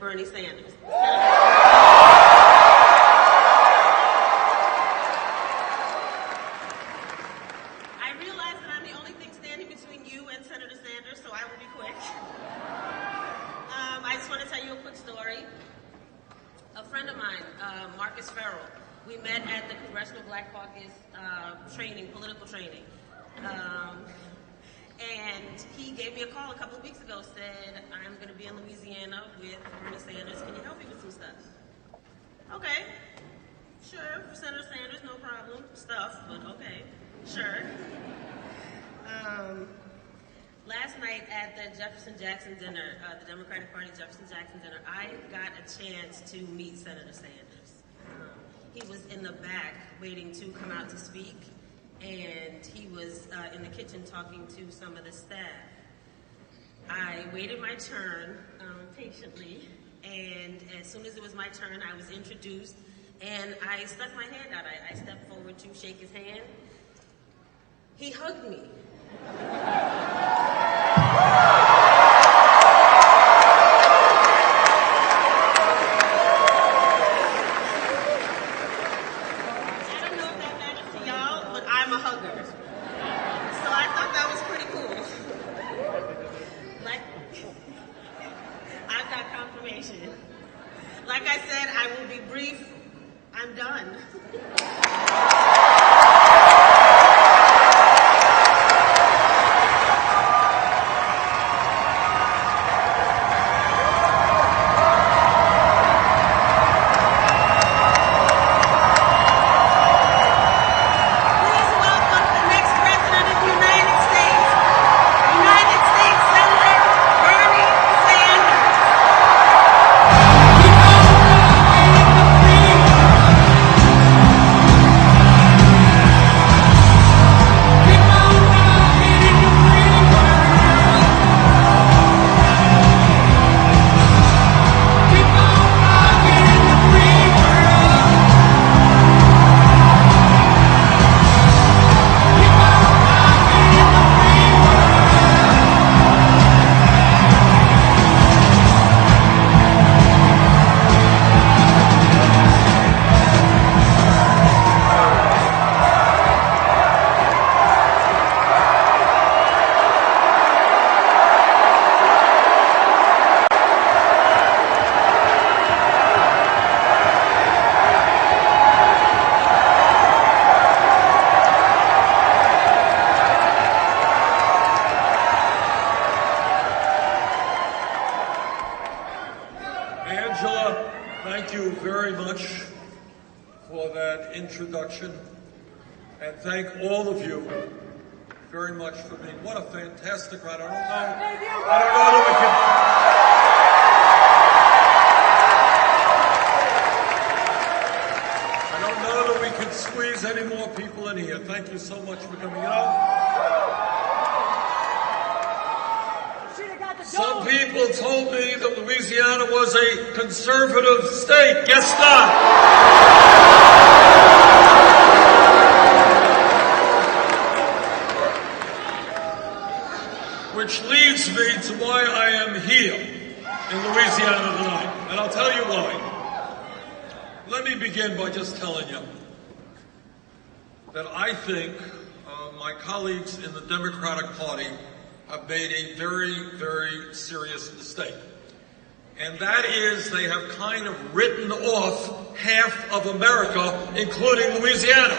Bernie Sanders. I realize that I'm the only thing standing between you and Senator Sanders, so I will be quick. I just want to tell you a quick story. A friend of mine, Marcus Farrell, we met at the Congressional Black Caucus political training. And he gave me a call a couple of weeks ago, said, I'm going to be in Louisiana with Bernie Sanders. Can you help me with some stuff? Okay. Sure. Senator Sanders, no problem. Stuff, but okay. Sure. Last night at the Jefferson-Jackson dinner, the Democratic Party Jefferson-Jackson dinner, I got a chance to meet Senator Sanders. He was in the back waiting to come out to speak, and he was in the kitchen talking to some of the staff. I waited my turn patiently, and as soon as it was my turn, I was introduced, and I stuck my hand out. I stepped forward to shake his hand. He hugged me. Like I said, I will be brief. I'm done. Thank you very much for that introduction, and thank all of you very much for being, what a fantastic ride. I don't know that we can squeeze any more people in here. Thank you so much for coming out. Some people told me that Louisiana was a conservative state. Guess not. Which leads me to why I am here in Louisiana tonight. And I'll tell you why. Let me begin by just telling you that I think my colleagues in the Democratic Party have made a very, very serious mistake. And that is they have kind of written off half of America, including Louisiana.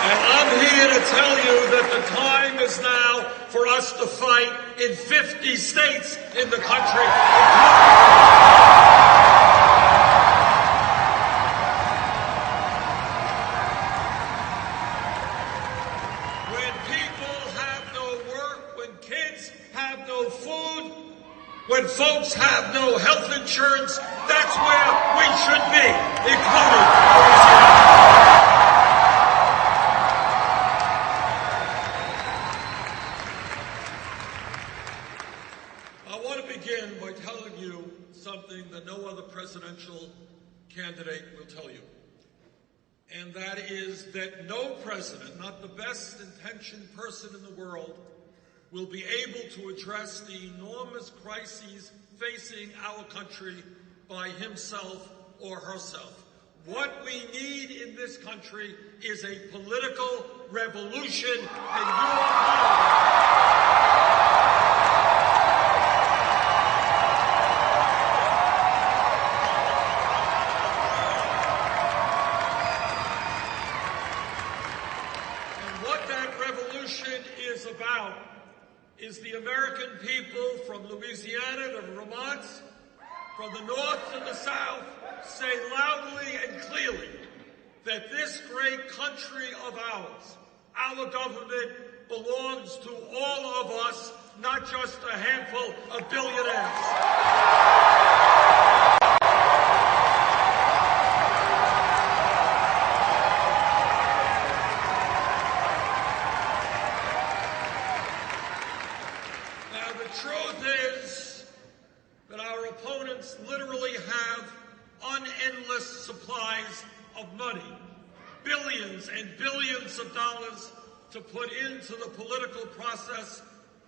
And I'm here to tell you that the time is now for us to fight in 50 states in the country, when folks have no health insurance. That's where we should be, including Louisiana. I want to begin by telling you something that no other presidential candidate will tell you. And that is that no president, not the best intentioned person in the world, will be able to address the enormous crises facing our country by himself or herself. What we need in this country is a political revolution, and you all know is the American people from Louisiana to Vermont, from the north to the south, say loudly and clearly that this great country of ours, our government, belongs to all of us, not just a handful of billionaires. Literally have unendless supplies of money, billions and billions of dollars to put into the political process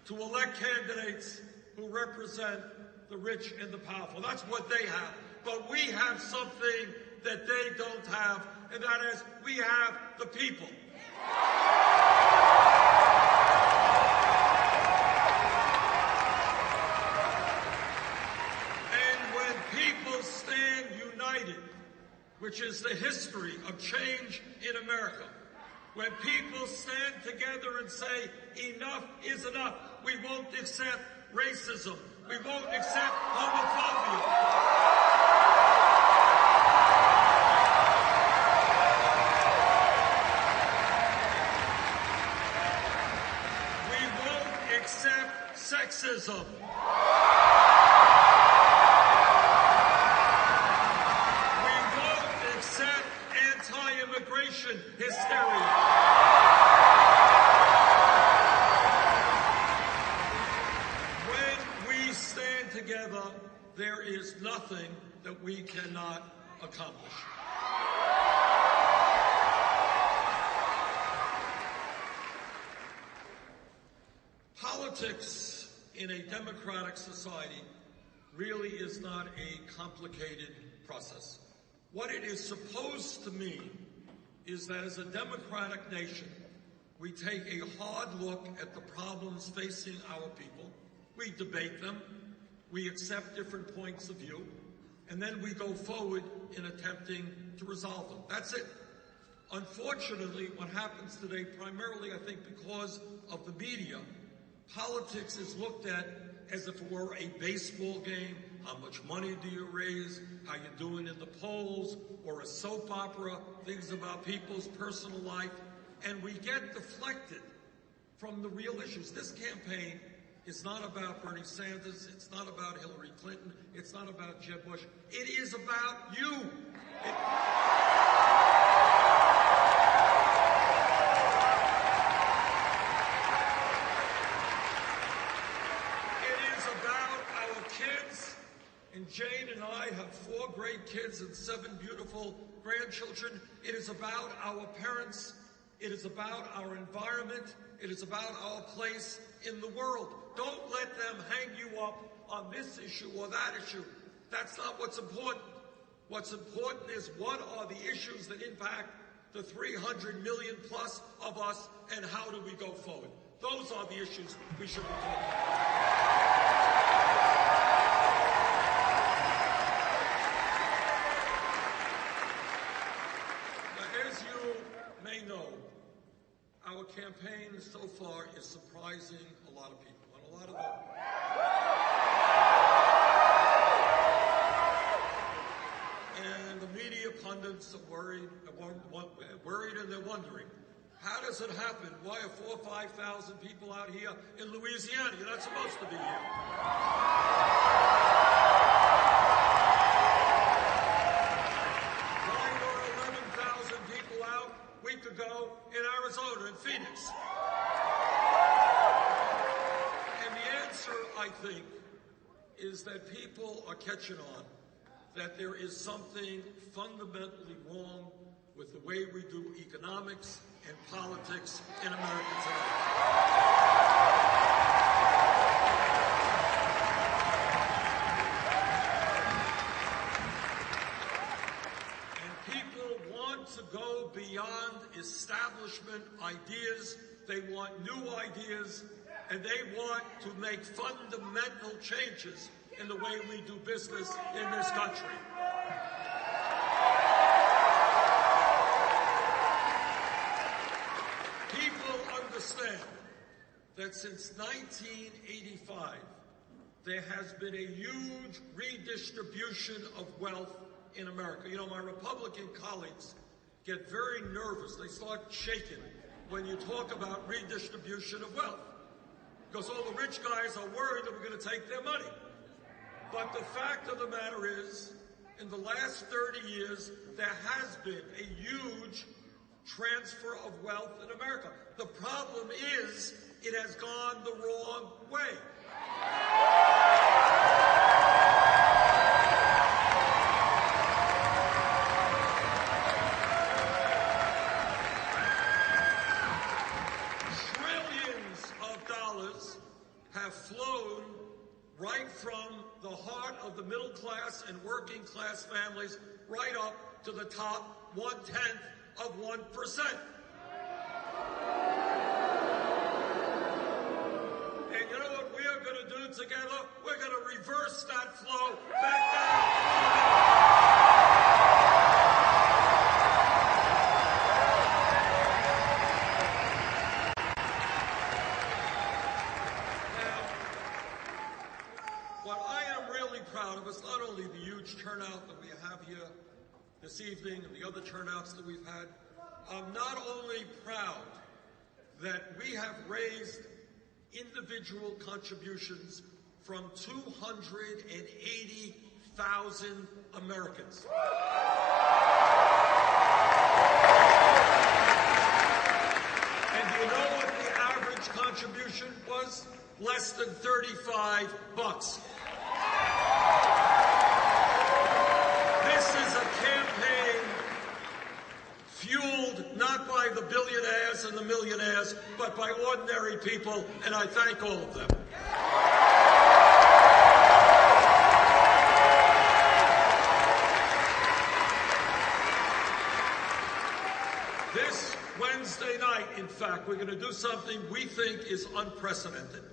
to elect candidates who represent the rich and the powerful. That's what they have. But we have something that they don't have, and that is we have the people. Which is the history of change in America. When people stand together and say, enough is enough, we won't accept racism, we won't accept homophobia. We won't accept sexism. Anti-immigration hysteria. When we stand together, there is nothing that we cannot accomplish. Politics in a democratic society really is not a complicated process. What it is supposed to mean is that as a democratic nation, we take a hard look at the problems facing our people, we debate them, we accept different points of view, and then we go forward in attempting to resolve them. That's it. Unfortunately, what happens today, primarily I think because of the media, politics is looked at as if it were a baseball game. How much money do you raise? How you doing in the polls? Or a soap opera, things about people's personal life. And we get deflected from the real issues. This campaign is not about Bernie Sanders. It's not about Hillary Clinton. It's not about Jeb Bush. It is about you. And Jane and I have 4 great kids and 7 beautiful grandchildren. It is about our parents. It is about our environment. It is about our place in the world. Don't let them hang you up on this issue or that issue. That's not what's important. What's important is what are the issues that impact the 300 million plus of us, and how do we go forward? Those are the issues we should be talking about. Our campaign so far is surprising a lot of people, and a lot of them. And the media pundits are worried and they're wondering, how does it happen? Why are 4,000 or 5,000 people out here in Louisiana? You're not supposed to be here. Why were 11,000 people out a week ago in Arizona, in Phoenix? And the answer, I think, is that people are catching on that there is something fundamentally wrong with the way we do economics and politics in America today. To go beyond establishment ideas. They want new ideas, and they want to make fundamental changes in the way we do business in this country. People understand that since 1985, there has been a huge redistribution of wealth in America. You know, my Republican colleagues get very nervous. They start shaking when you talk about redistribution of wealth, because all the rich guys are worried that we're going to take their money. But the fact of the matter is, in the last 30 years, there has been a huge transfer of wealth in America. The problem is, it has gone the wrong way. Flown right from the heart of the middle class and working class families right up to the top 1/10 of 1%. And you know what we are going to do together? We're going to reverse that flow back down. It's not only the huge turnout that we have here this evening and the other turnouts that we've had. I'm not only proud that we have raised individual contributions from 280,000 Americans. And do you know what the average contribution was? Less than $35. This is a campaign fueled not by the billionaires and the millionaires, but by ordinary people, and I thank all of them. This Wednesday night, in fact, we're going to do something we think is unprecedented.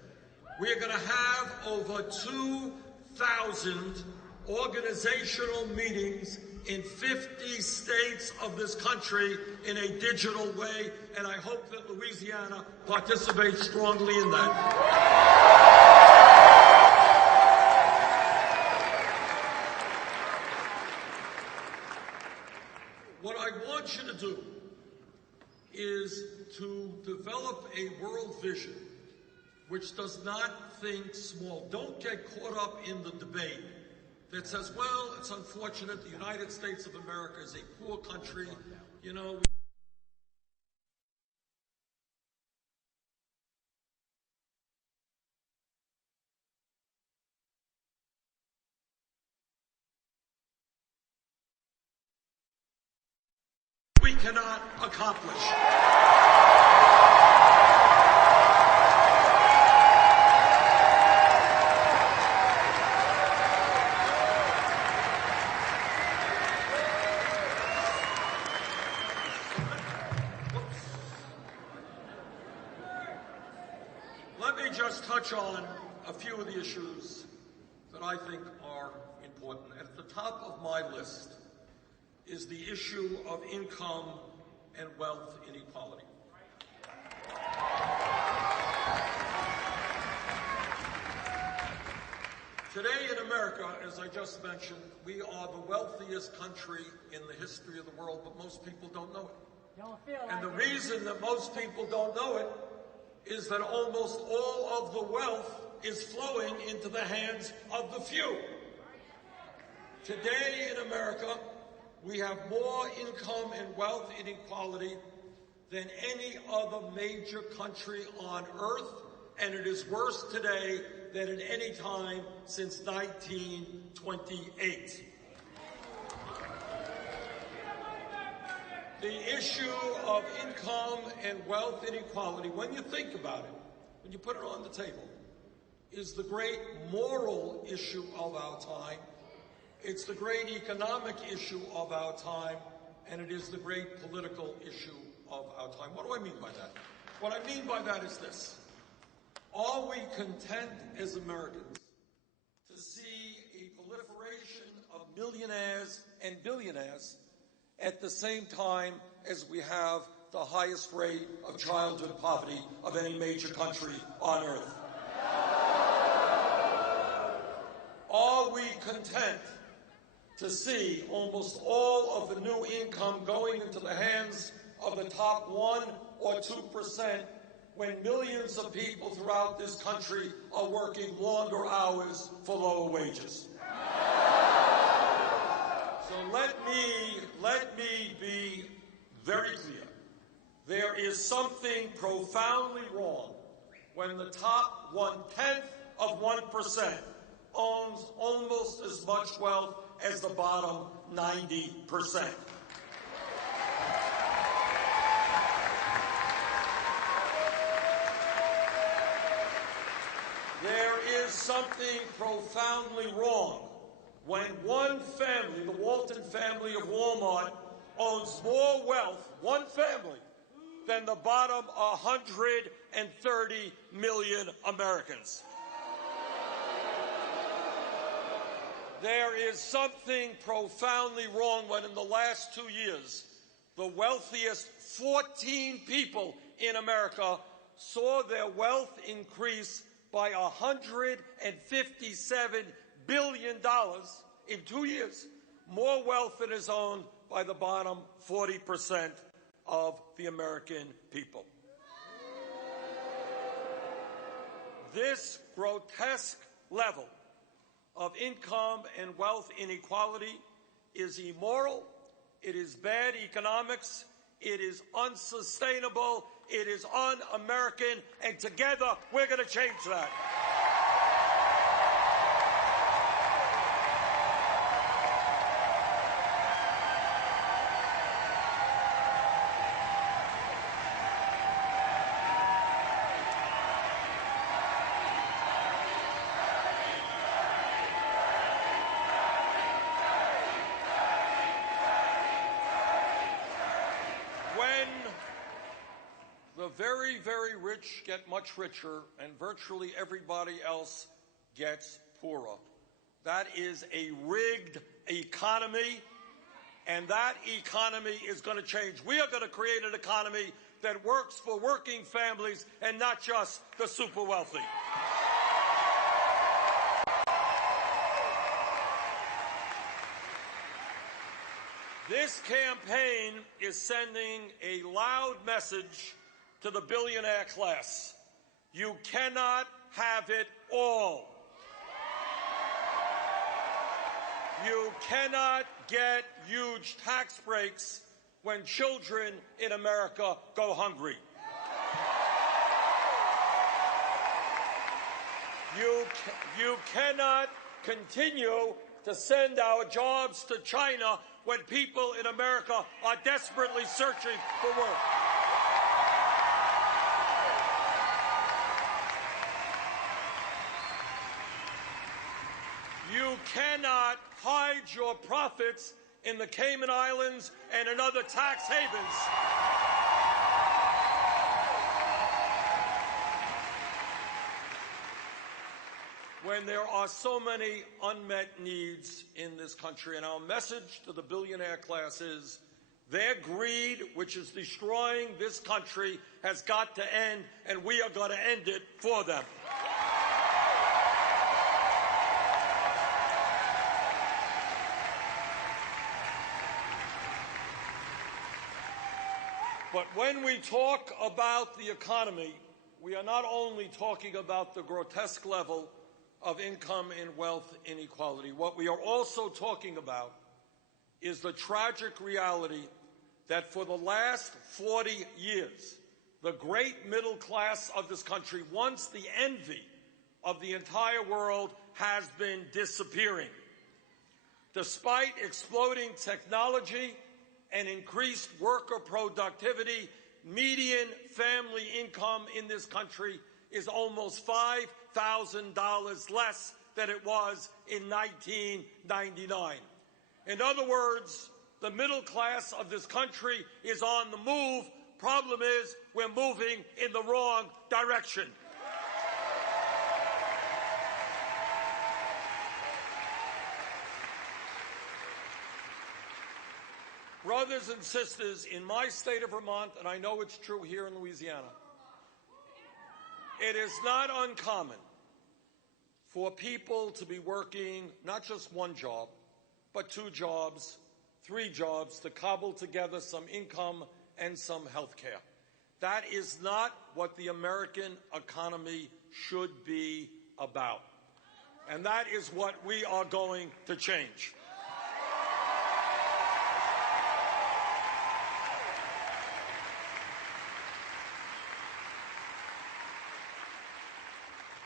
We are going to have over 2,000 organizational meetings in 50 states of this country in a digital way, and I hope that Louisiana participates strongly in that. What I want you to do is to develop a world vision which does not think small. Don't get caught up in the debate that says, well, it's unfortunate the United States of America is a poor country, you know. We cannot accomplish. Let me just touch on a few of the issues that I think are important. At the top of my list is the issue of income and wealth inequality. Today in America, as I just mentioned, we are the wealthiest country in the history of the world, but most people don't know it. And the reason that most people don't know it is that almost all of the wealth is flowing into the hands of the few. Today in America, we have more income and wealth inequality than any other major country on earth, and it is worse today than at any time since 1928. issue of income and wealth inequality, when you think about it, when you put it on the table, is the great moral issue of our time. It's the great economic issue of our time, and it is the great political issue of our time. What do I mean by that? What I mean by that is this. Are we content as Americans to see a proliferation of millionaires and billionaires at the same time as we have the highest rate of childhood poverty of any major country on earth? Are we content to see almost all of the new income going into the hands of the top 1 or 2% when millions of people throughout this country are working longer hours for lower wages? So let me be very clear. There is something profoundly wrong when the top 1/10 of 1% owns almost as much wealth as the bottom 90%. There is something profoundly wrong when one family, the Walton family of Walmart, owns more wealth, one family, than the bottom 130 million Americans. There is something profoundly wrong when in the last 2 years, the wealthiest 14 people in America saw their wealth increase by $157 billion in 2 years, more wealth than is owned by the bottom 40% of the American people. This grotesque level of income and wealth inequality is immoral, it is bad economics, it is unsustainable, it is un-American, and together we're going to change that. The very, very rich get much richer, and virtually everybody else gets poorer. That is a rigged economy, and that economy is going to change. We are going to create an economy that works for working families and not just the super wealthy. This campaign is sending a loud message to the billionaire class. You cannot have it all. You cannot get huge tax breaks when children in America go hungry. You cannot continue to send our jobs to China when people in America are desperately searching for work. You cannot hide your profits in the Cayman Islands and in other tax havens. When there are so many unmet needs in this country, and our message to the billionaire class is their greed, which is destroying this country, has got to end, and we are going to end it for them. But when we talk about the economy, we are not only talking about the grotesque level of income and wealth inequality. What we are also talking about is the tragic reality that for the last 40 years, the great middle class of this country, once the envy of the entire world, has been disappearing. Despite exploding technology and increased worker productivity, median family income in this country is almost $5,000 less than it was in 1999. In other words, the middle class of this country is on the move. Problem is, we're moving in the wrong direction. Brothers and sisters, in my state of Vermont, and I know it's true here in Louisiana, it is not uncommon for people to be working not just one job, but 2 jobs, 3 jobs to cobble together some income and some health care. That is not what the American economy should be about. And that is what we are going to change.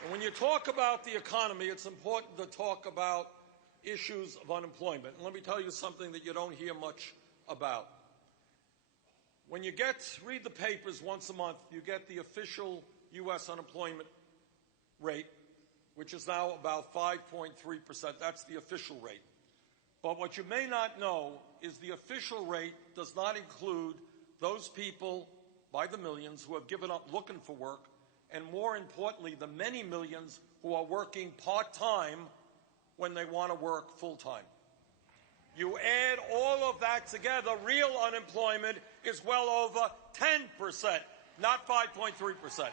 And when you talk about the economy, it's important to talk about issues of unemployment. And let me tell you something that you don't hear much about. When you read the papers once a month, you get the official U.S. unemployment rate, which is now about 5.3%. That's the official rate. But what you may not know is the official rate does not include those people by the millions who have given up looking for work, and more importantly, the many millions who are working part-time when they want to work full-time. You add all of that together, real unemployment is well over 10%, not 5.3%.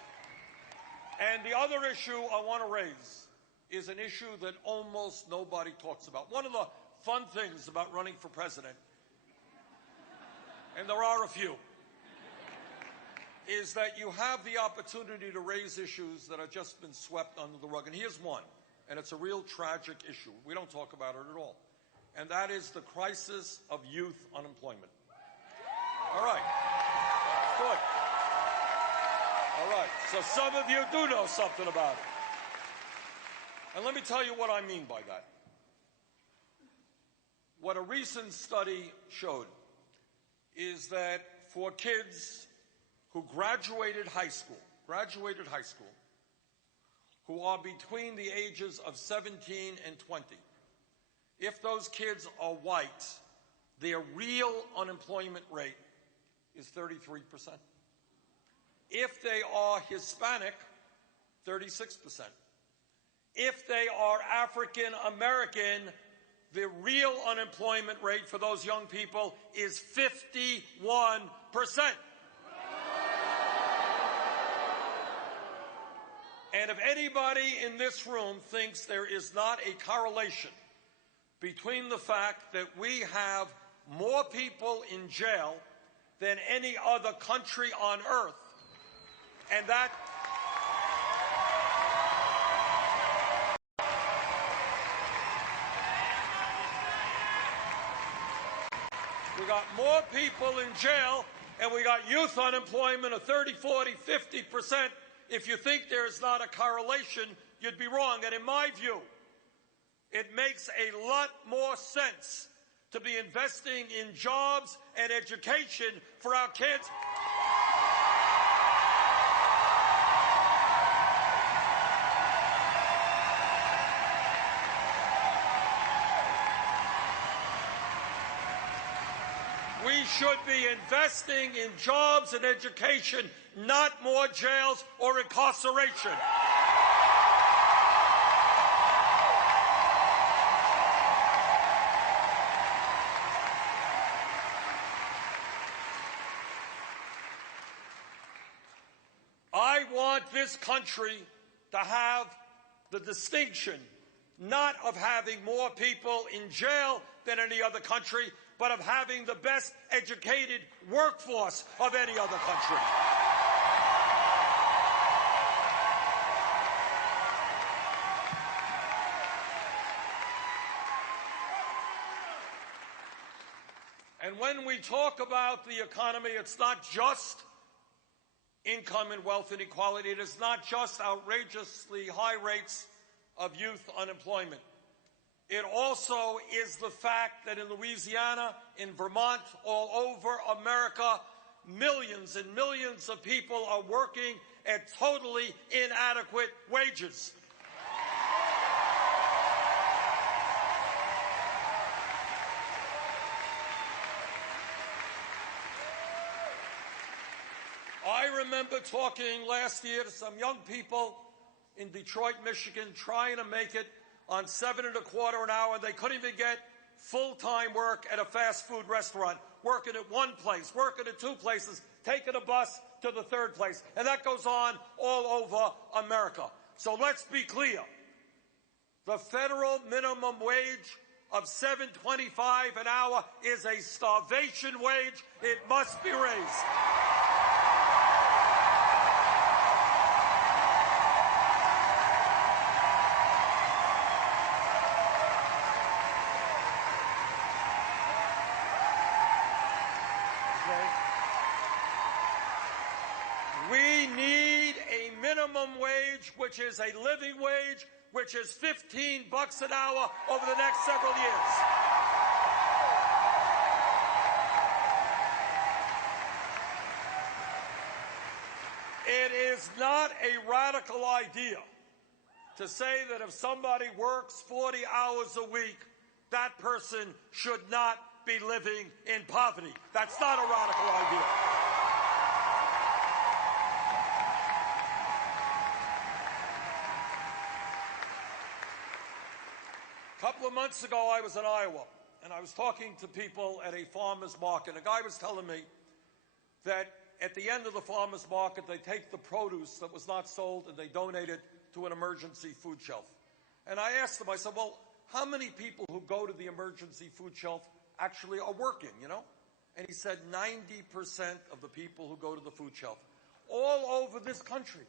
And the other issue I want to raise is an issue that almost nobody talks about. One of the fun things about running for president, and there are a few, is that you have the opportunity to raise issues that have just been swept under the rug. And here's one, and it's a real tragic issue. We don't talk about it at all. And that is the crisis of youth unemployment. All right. Good. All right. So some of you do know something about it. And let me tell you what I mean by that. What a recent study showed is that for kids who graduated high school, who are between the ages of 17 and 20, if those kids are white, their real unemployment rate is 33%. If they are Hispanic, 36%. If they are African American, the real unemployment rate for those young people is 51%. And if anybody in this room thinks there is not a correlation between the fact that we have more people in jail than any other country on earth, and that we got more people in jail and we got youth unemployment of 30, 40, 50%. If you think there's not a correlation, you'd be wrong. And in my view, it makes a lot more sense to be investing in jobs and education for our kids. We should be investing in jobs and education, not more jails or incarceration. I want this country to have the distinction not of having more people in jail than any other country, but of having the best educated workforce of any other country. And when we talk about the economy, it's not just income and wealth inequality. It is not just outrageously high rates of youth unemployment. It also is the fact that in Louisiana, in Vermont, all over America, millions and millions of people are working at totally inadequate wages. I remember talking last year to some young people in Detroit, Michigan, trying to make it on $7.25 an hour. They couldn't even get full-time work at a fast food restaurant, working at one place, working at two places, taking a bus to the third place. And that goes on all over America. So let's be clear. The federal minimum wage of $7.25 an hour is a starvation wage. It must be raised. We need a minimum wage, which is a living wage, which is $15 an hour over the next several years. It is not a radical idea to say that if somebody works 40 hours a week, that person should not be living in poverty. That's not a radical idea. A couple of months ago, I was in Iowa, and I was talking to people at a farmer's market. A guy was telling me that at the end of the farmer's market, they take the produce that was not sold and they donate it to an emergency food shelf. And I asked him, I said, well, how many people who go to the emergency food shelf actually are working, you know? And he said 90% of the people who go to the food shelf. All over this country,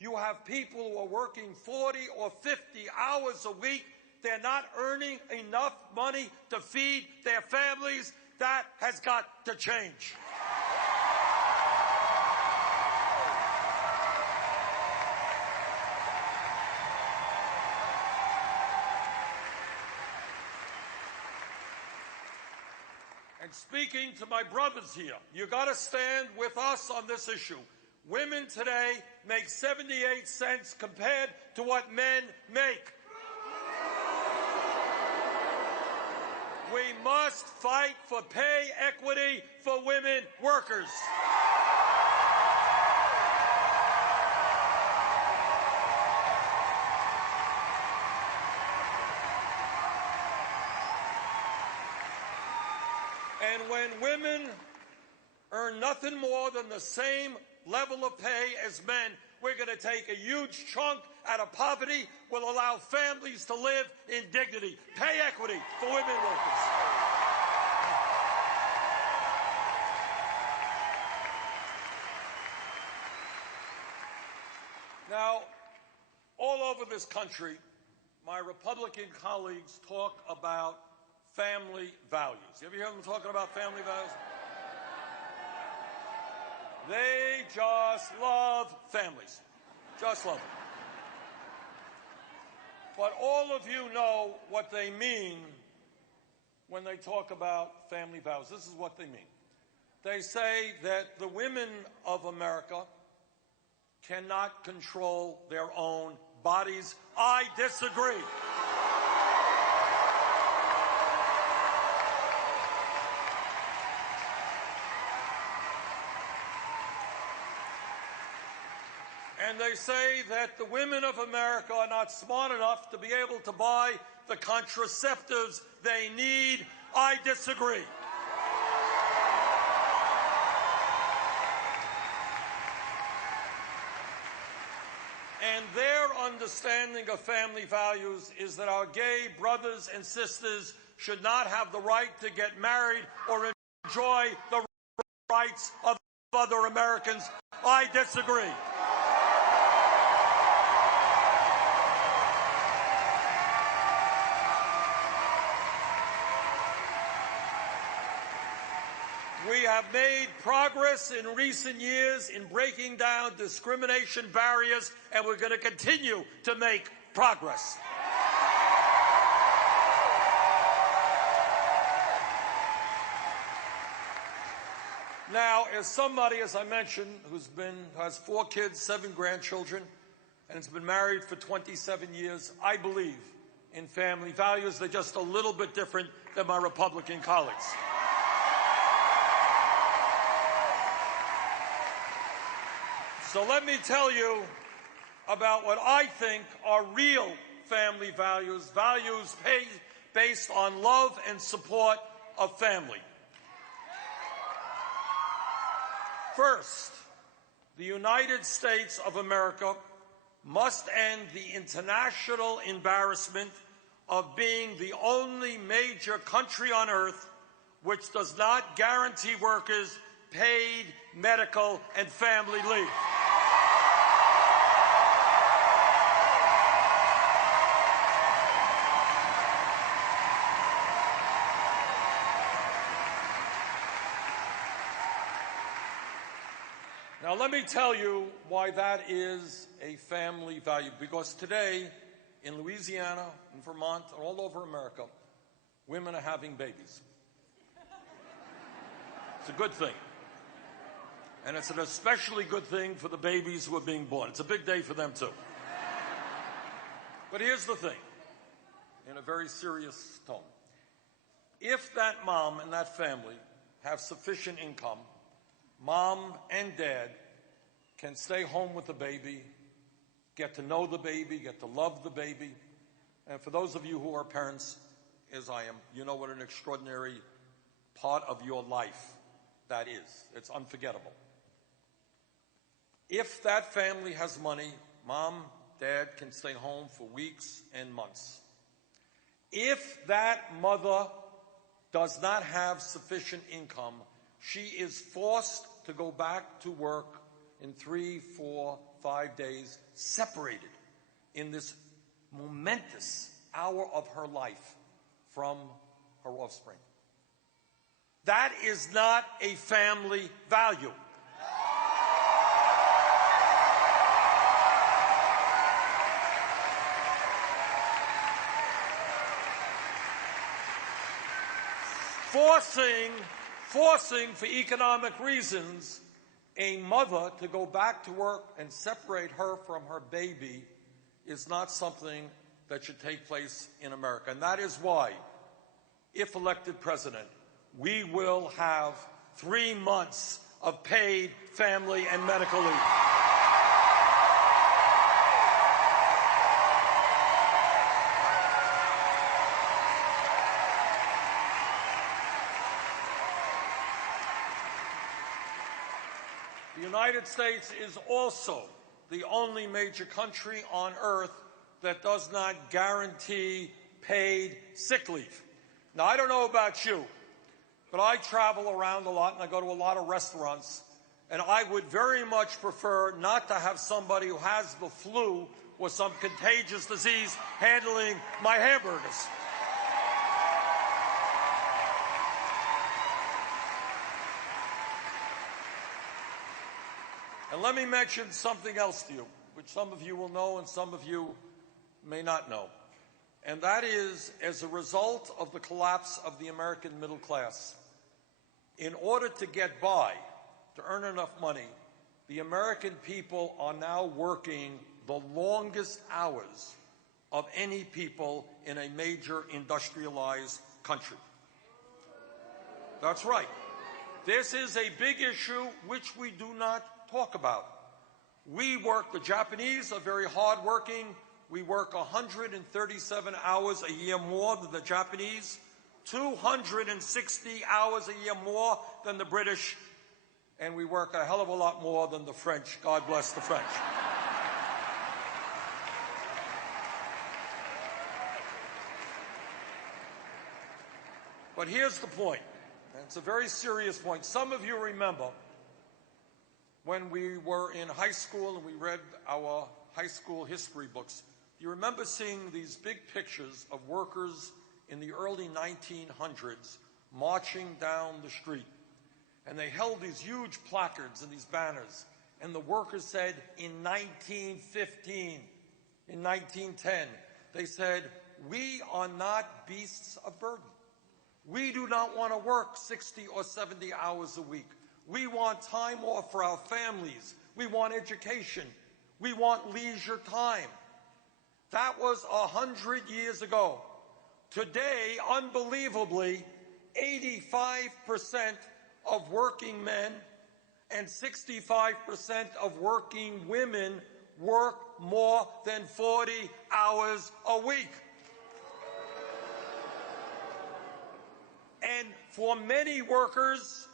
you have people who are working 40 or 50 hours a week. They're not earning enough money to feed their families. That has got to change. And speaking to my brothers here, you got to stand with us on this issue. Women today make 78 cents compared to what men make. We must fight for pay equity for women workers. And when women earn nothing more than the same level of pay as men, we're going to take a huge chunk out of poverty, will allow families to live in dignity. Pay equity for women workers. Now, all over this country, my Republican colleagues talk about family values. You ever hear them talking about family values? They just love families. Just love them. But all of you know what they mean when they talk about family values. This is what they mean. They say that the women of America cannot control their own bodies. I disagree. And they say that the women of America are not smart enough to be able to buy the contraceptives they need. I disagree. And their understanding of family values is that our gay brothers and sisters should not have the right to get married or enjoy the rights of other Americans. I disagree. We have made progress in recent years in breaking down discrimination barriers, and we're going to continue to make progress. Now, as somebody, as I mentioned, has 4 kids, 7 grandchildren, and has been married for 27 years, I believe in family values. They're just a little bit different than my Republican colleagues. So let me tell you about what I think are real family values, values based on love and support of family. First, the United States of America must end the international embarrassment of being the only major country on earth which does not guarantee workers paid medical and family leave. Now, let me tell you why that is a family value. Because today, in Louisiana, in Vermont, and all over America, women are having babies. It's a good thing. And it's an especially good thing for the babies who are being born. It's a big day for them, too. But here's the thing, in a very serious tone. If that mom and that family have sufficient income, mom and dad can stay home with the baby, get to know the baby, get to love the baby. And for those of you who are parents, as I am, you know what an extraordinary part of your life that is. It's unforgettable. If that family has money, mom, dad can stay home for weeks and months. If that mother does not have sufficient income, she is forced to go back to work in 3, 4, 5 days, separated in this momentous hour of her life from her offspring. That is not a family value. Forcing for economic reasons a mother to go back to work and separate her from her baby is not something that should take place in America. And that is why, if elected president, we will have 3 months of paid family and medical leave. The United States is also the only major country on earth that does not guarantee paid sick leave. Now, I don't know about you, but I travel around a lot and I go to a lot of restaurants, and I would very much prefer not to have somebody who has the flu or some contagious disease handling my hamburgers. And let me mention something else to you, which some of you will know and some of you may not know. And that is, as a result of the collapse of the American middle class, in order to get by, to earn enough money, the American people are now working the longest hours of any people in a major industrialized country. That's right. This is a big issue which we do not talk about. We work, the Japanese are very hardworking. We work 137 hours a year more than the Japanese, 260 hours a year more than the British, and we work a hell of a lot more than the French. God bless the French. But here's the point, and it's a very serious point. Some of you remember when we were in high school and we read our high school history books. You remember seeing these big pictures of workers in the early 1900s marching down the street. And they held these huge placards and these banners. And the workers said, in 1915, in 1910, they said, "We are not beasts of burden. We do not want to work 60 or 70 hours a week. We want time off for our families. We want education. We want leisure time. That was 100 years ago. Today, unbelievably, 85% of working men and 65% of working women work more than 40 hours a week. And for many workers,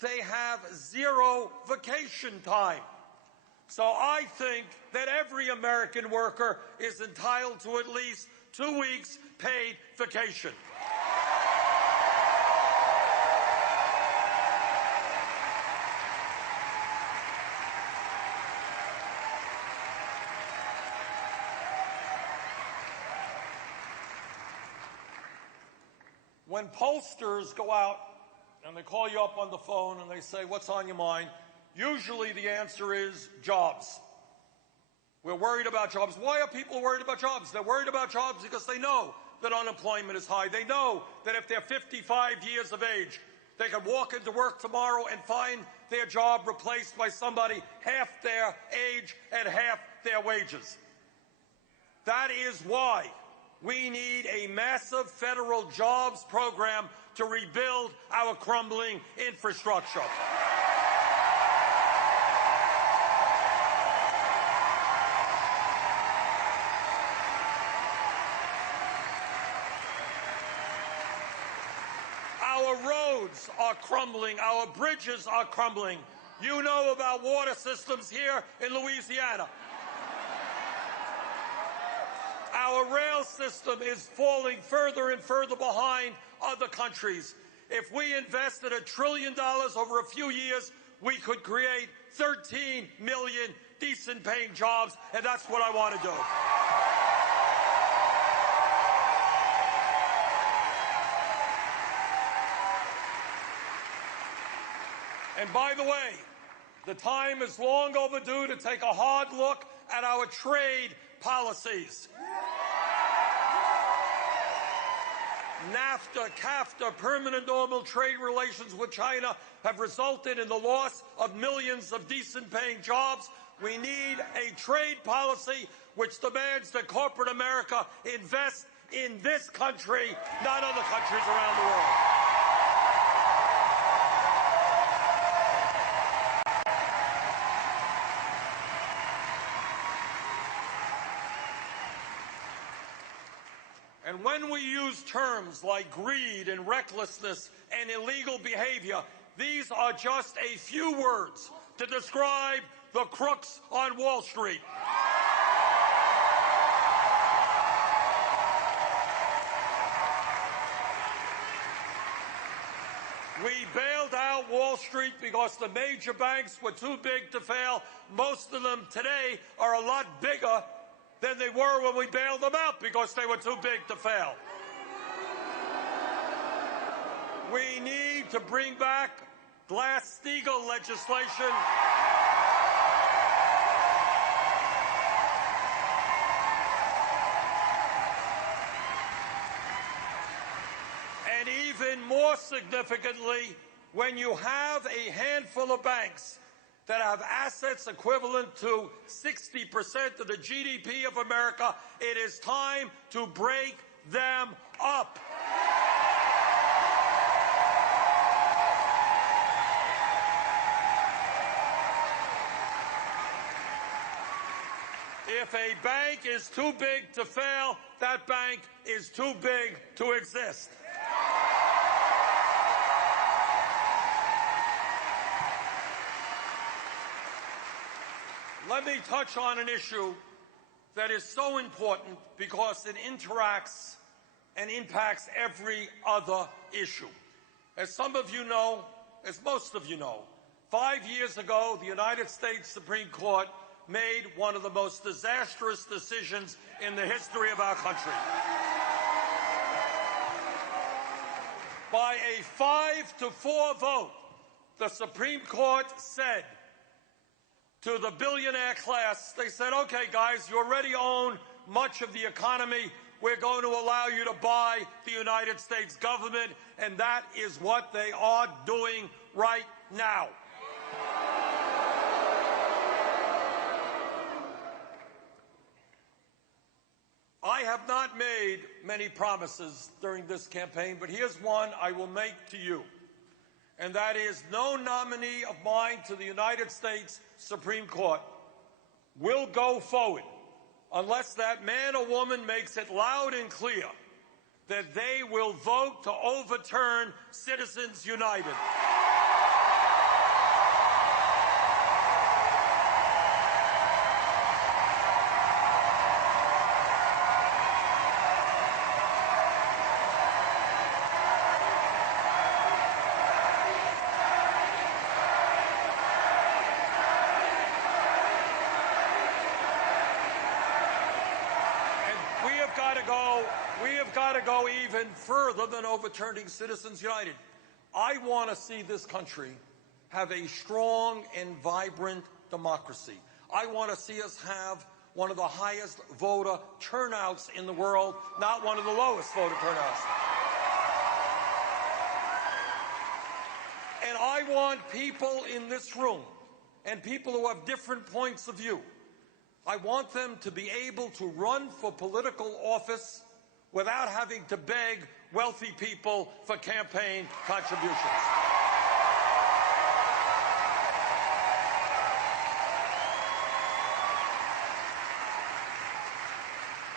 they have zero vacation time. So I think that every American worker is entitled to at least 2 weeks paid vacation. When pollsters go out and they call you up on the phone and they say, "What's on your mind?" usually the answer is jobs. We're worried about jobs. Why are people worried about jobs? They're worried about jobs because they know that unemployment is high. They know that if they're 55 years of age, they can walk into work tomorrow and find their job replaced by somebody half their age and half their wages. That is why we need a massive federal jobs program to rebuild our crumbling infrastructure. Our roads are crumbling. Our bridges are crumbling. You know about water systems here in Louisiana. Our rail system is falling further and further behind other countries. If we invested $1 trillion over a few years, we could create 13 million decent-paying jobs, and that's what I want to do. And by the way, the time is long overdue to take a hard look at our trade policies. NAFTA, CAFTA, permanent normal trade relations with China have resulted in the loss of millions of decent-paying jobs. We need a trade policy which demands that corporate America invest in this country, not other countries around the world. And when we use terms like greed and recklessness and illegal behavior, these are just a few words to describe the crooks on Wall Street. We bailed out Wall Street because the major banks were too big to fail. Most of them today are a lot bigger than they were when we bailed them out because they were too big to fail. We need to bring back Glass-Steagall legislation. And even more significantly, when you have a handful of banks that have assets equivalent to 60% of the GDP of America, it is time to break them up. If a bank is too big to fail, that bank is too big to exist. Let me touch on an issue that is so important because it interacts and impacts every other issue. As some of you know, as most of you know, 5 years ago, the United States Supreme Court made one of the most disastrous decisions in the history of our country. By a 5-4 vote, the Supreme Court said to the billionaire class, they said, "Okay, guys, you already own much of the economy. we're going to allow you to buy the United States government, and that is what they are doing right now. I have not made many promises during this campaign, but here's one I will make to you, and that is no nominee of mine to the United States Supreme Court will go forward unless that man or woman makes it loud and clear that they will vote to overturn Citizens United. We have got to go even further than overturning Citizens United. I want to see this country have a strong and vibrant democracy. I want to see us have one of the highest voter turnouts in the world, not one of the lowest voter turnouts. And I want people in this room and people who have different points of view, I want them to be able to run for political office without having to beg wealthy people for campaign contributions.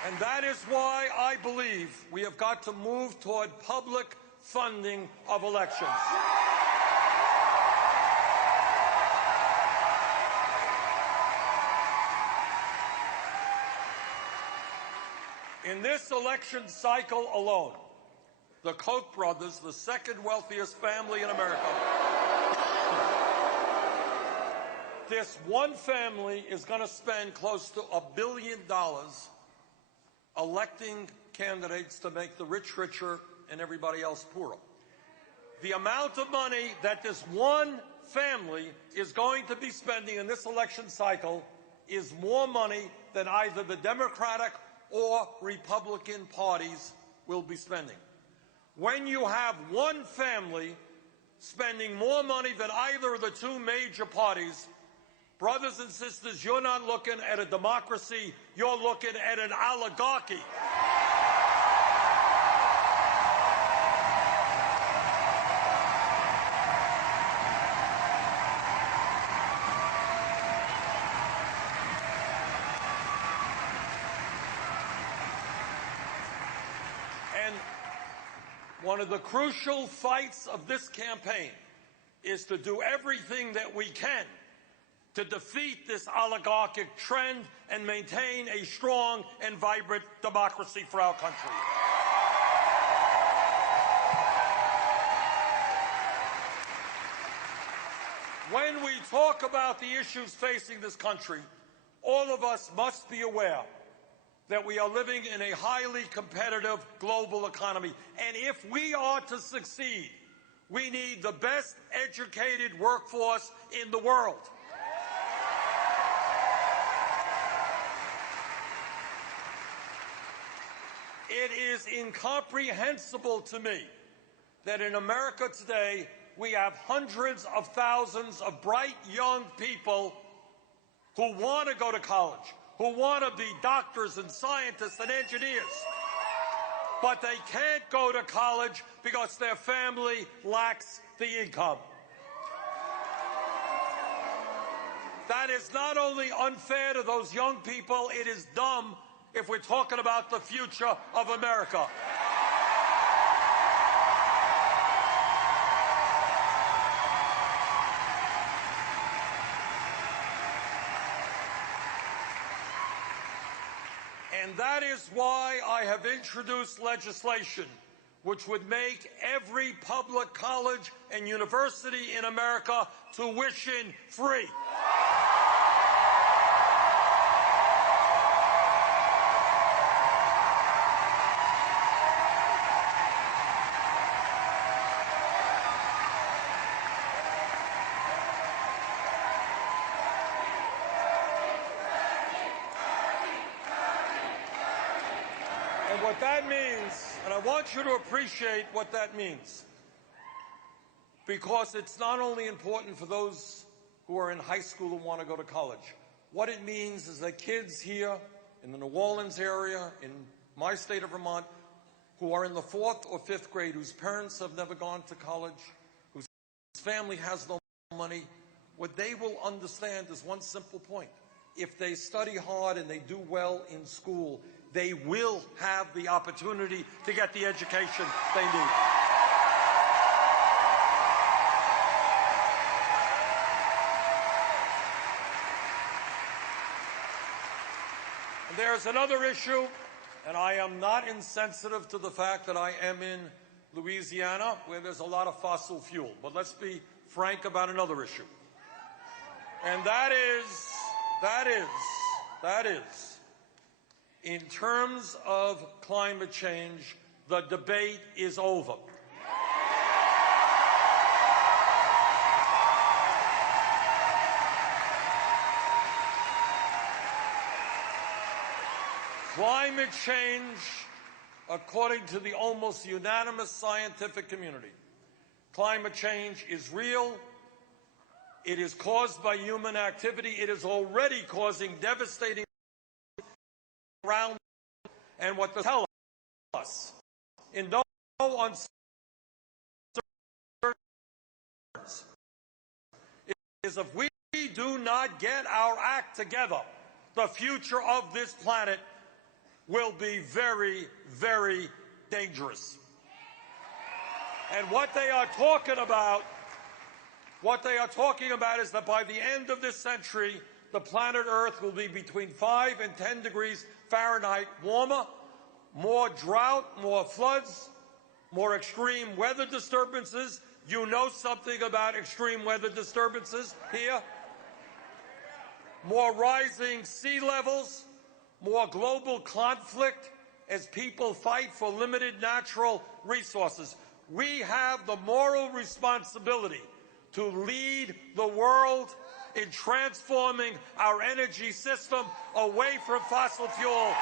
And that is why I believe we have got to move toward public funding of elections. In this election cycle alone, the Koch brothers, the second wealthiest family in America, this one family is going to spend close to $1 billion electing candidates to make the rich richer and everybody else poorer. The amount of money that this one family is going to be spending in this election cycle is more money than either the Democratic or Republican parties will be spending. When you have one family spending more money than either of the two major parties, brothers and sisters, you're not looking at a democracy, you're looking at an oligarchy. One of the crucial fights of this campaign is to do everything that we can to defeat this oligarchic trend and maintain a strong and vibrant democracy for our country. When we talk about the issues facing this country, all of us must be aware that we are living in a highly competitive global economy. And if we are to succeed, we need the best educated workforce in the world. It is incomprehensible to me that in America today we have hundreds of thousands of bright young people who want to go to college, who want to be doctors and scientists and engineers, but they can't go to college because their family lacks the income. That is not only unfair to those young people, it is dumb if we're talking about the future of America. And that is why I have introduced legislation which would make every public college and university in America tuition free. And what that means, and I want you to appreciate what that means, because it's not only important for those who are in high school and want to go to college. What it means is that kids here in the New Orleans area, in my state of Vermont, who are in the 4th or 5th grade, whose parents have never gone to college, whose family has no money, what they will understand is one simple point. If they study hard and they do well in school, they will have the opportunity to get the education they need. And there's another issue, and I am not insensitive to the fact that I am in Louisiana, where there's a lot of fossil fuel. But let's be frank about another issue. And that is, in terms of climate change, the debate is over. Climate change, according to the almost unanimous scientific community, climate change is real. It is caused by human activity. It is already causing devastating around, and what they tell us in no uncertain terms is if we do not get our act together, the future of this planet will be very, very dangerous. And what they are talking about is that by the end of this century, the planet Earth will be between 5 and 10 degrees Fahrenheit warmer, more drought, more floods, more extreme weather disturbances. You know something about extreme weather disturbances here. More rising sea levels, more global conflict as people fight for limited natural resources. We have the moral responsibility to lead the world in transforming our energy system away from fossil fuel.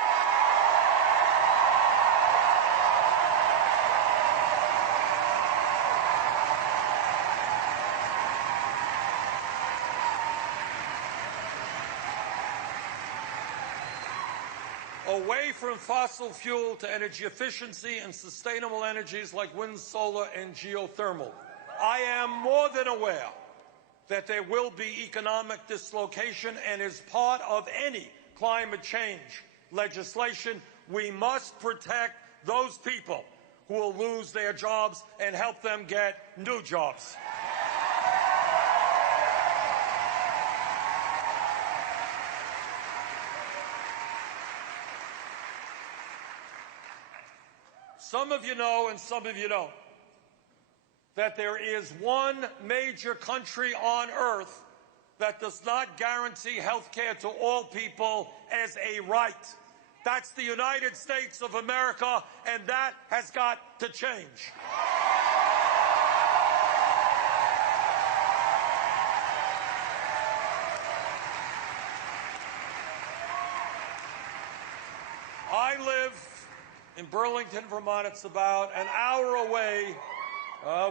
Away from fossil fuel to energy efficiency and sustainable energies like wind, solar, and geothermal. I am more than aware that there will be economic dislocation, and as part of any climate change legislation, we must protect those people who will lose their jobs and help them get new jobs. Some of you know and some of you don't that there is one major country on earth that does not guarantee health care to all people as a right. That's the United States of America, and that has got to change. I live in Burlington, Vermont. It's about an hour away.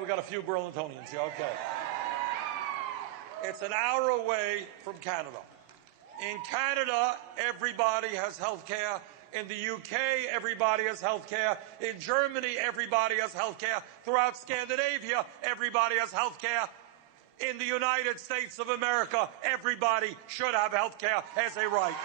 We got a few Burlingtonians here, okay. It's an hour away from Canada. In Canada, everybody has health care. In the UK, everybody has health care. In Germany, everybody has health care. Throughout Scandinavia, everybody has health care. In the United States of America, everybody should have health care as a right.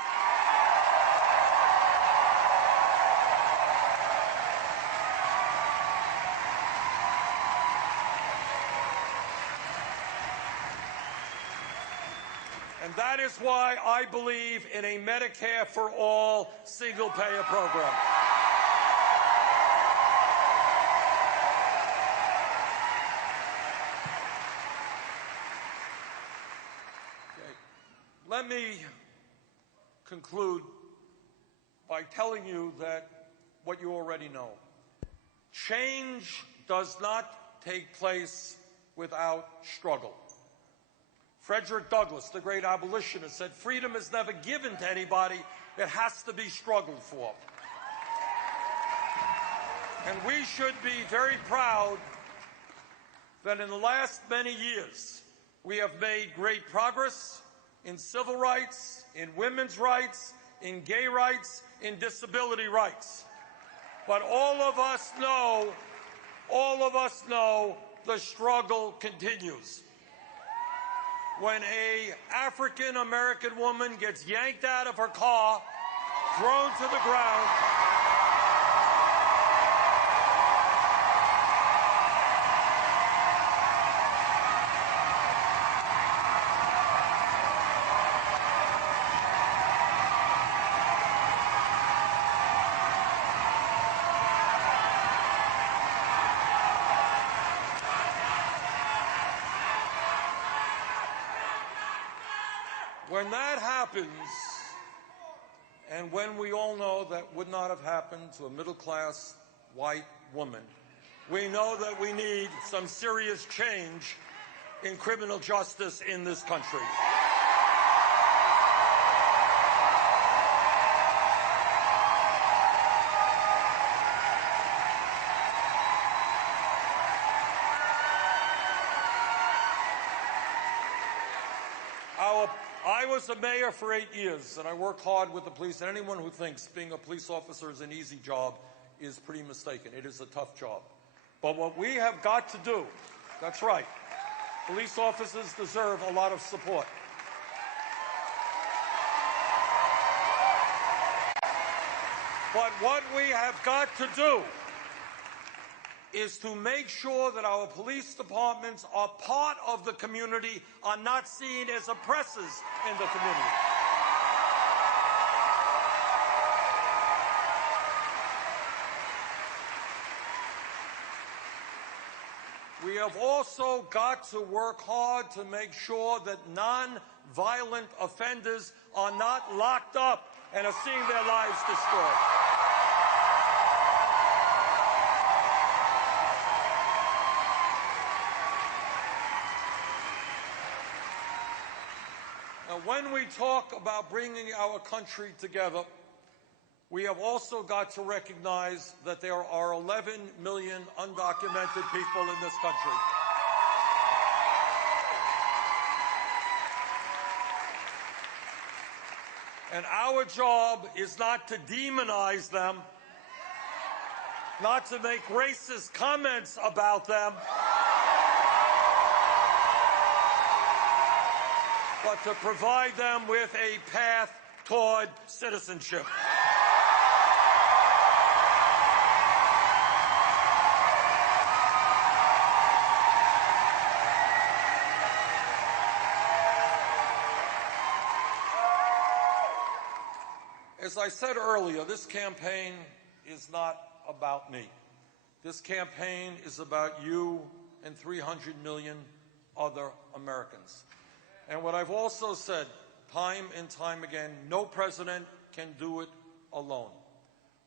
And that is why I believe in a Medicare for all single-payer program. Okay. Let me conclude by telling you that what you already know. Change does not take place without struggle. Frederick Douglass, the great abolitionist, said freedom is never given to anybody. It has to be struggled for. And we should be very proud that in the last many years, we have made great progress in civil rights, in women's rights, in gay rights, in disability rights. But all of us know the struggle continues. When an African-American woman gets yanked out of her car, thrown to the ground, when that happens, and when we all know that would not have happened to a middle-class white woman, we know that we need some serious change in criminal justice in this country. I was a mayor for 8 years, and I worked hard with the police, and anyone who thinks being a police officer is an easy job is pretty mistaken. It is a tough job. But what we have got to do, that's right, police officers deserve a lot of support. But what we have got to do is to make sure that our police departments are part of the community, are not seen as oppressors in the community. We have also got to work hard to make sure that non-violent offenders are not locked up and are seeing their lives destroyed. When we talk about bringing our country together, we have also got to recognize that there are 11 million undocumented people in this country. And our job is not to demonize them, not to make racist comments about them, but to provide them with a path toward citizenship. As I said earlier, this campaign is not about me. This campaign is about you and 300 million other Americans. And what I've also said time and time again, no president can do it alone.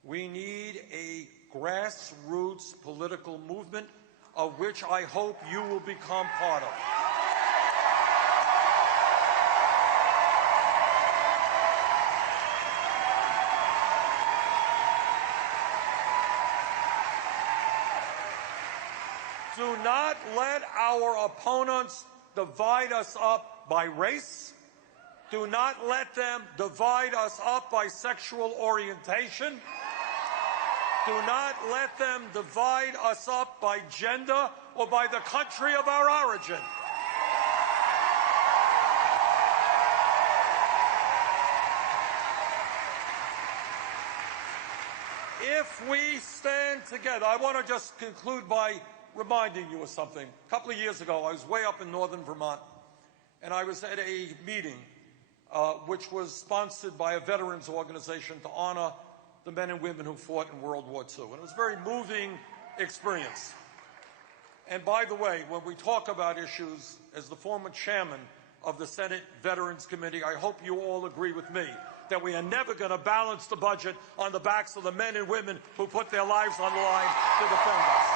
We need a grassroots political movement of which I hope you will become part of. Do not let our opponents divide us up by race. Do not let them divide us up by sexual orientation. Do not let them divide us up by gender or by the country of our origin. If we stand together, I want to just conclude by reminding you of something. A couple of years ago, I was way up in northern Vermont, and I was at a meeting which was sponsored by a veterans organization to honor the men and women who fought in World War II. And it was a very moving experience. And by the way, when we talk about issues, as the former chairman of the Senate Veterans Committee, I hope you all agree with me that we are never going to balance the budget on the backs of the men and women who put their lives on the line to defend us.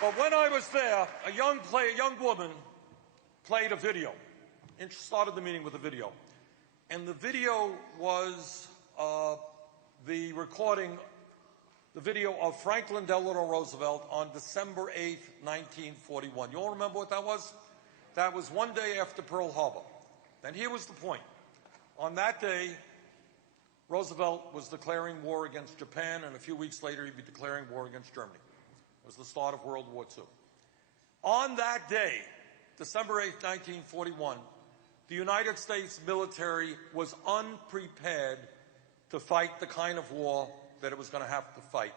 But when I was there, a young woman played a video, and started the meeting with a video. And the video was the recording, the video of Franklin Delano Roosevelt on December 8th, 1941. You all remember what that was? That was one day after Pearl Harbor. And here was the point. On that day, Roosevelt was declaring war against Japan, and a few weeks later he'd be declaring war against Germany. It was the start of World War II. On that day, December 8th, 1941, the United States military was unprepared to fight the kind of war that it was going to have to fight.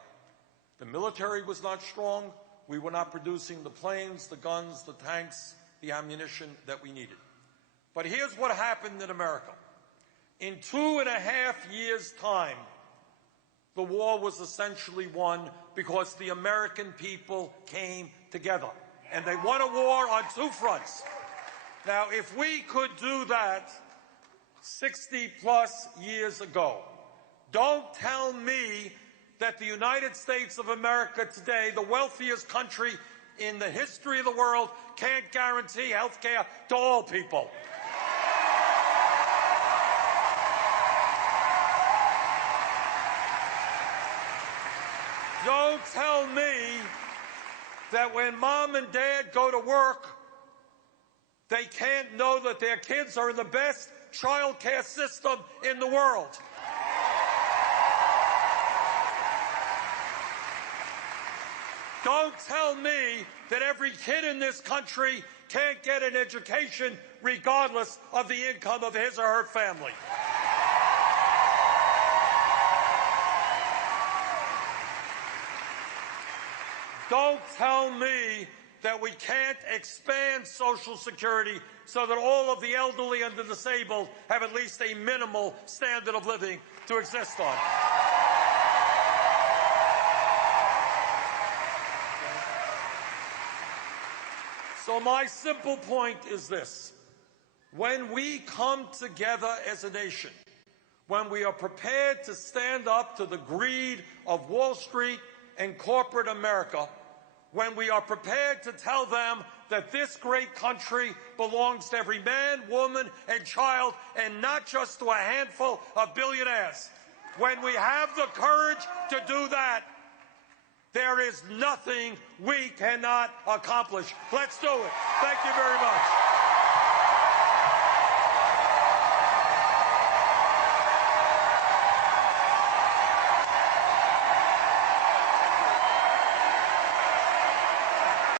The military was not strong. We were not producing the planes, the guns, the tanks, the ammunition that we needed. But here's what happened in America. In 2.5 years' time, the war was essentially won because the American people came together. And they won a war on two fronts. Now, if we could do that 60-plus years ago, don't tell me that the United States of America today, the wealthiest country in the history of the world, can't guarantee health care to all people. Don't tell me that when mom and dad go to work, they can't know that their kids are in the best child care system in the world. Don't tell me that every kid in this country can't get an education regardless of the income of his or her family. Don't tell me that we can't expand Social Security so that all of the elderly and the disabled have at least a minimal standard of living to exist on. So my simple point is this. When we come together as a nation, when we are prepared to stand up to the greed of Wall Street and corporate America, when we are prepared to tell them that this great country belongs to every man, woman, and child, and not just to a handful of billionaires, when we have the courage to do that, there is nothing we cannot accomplish. Let's do it. Thank you very much.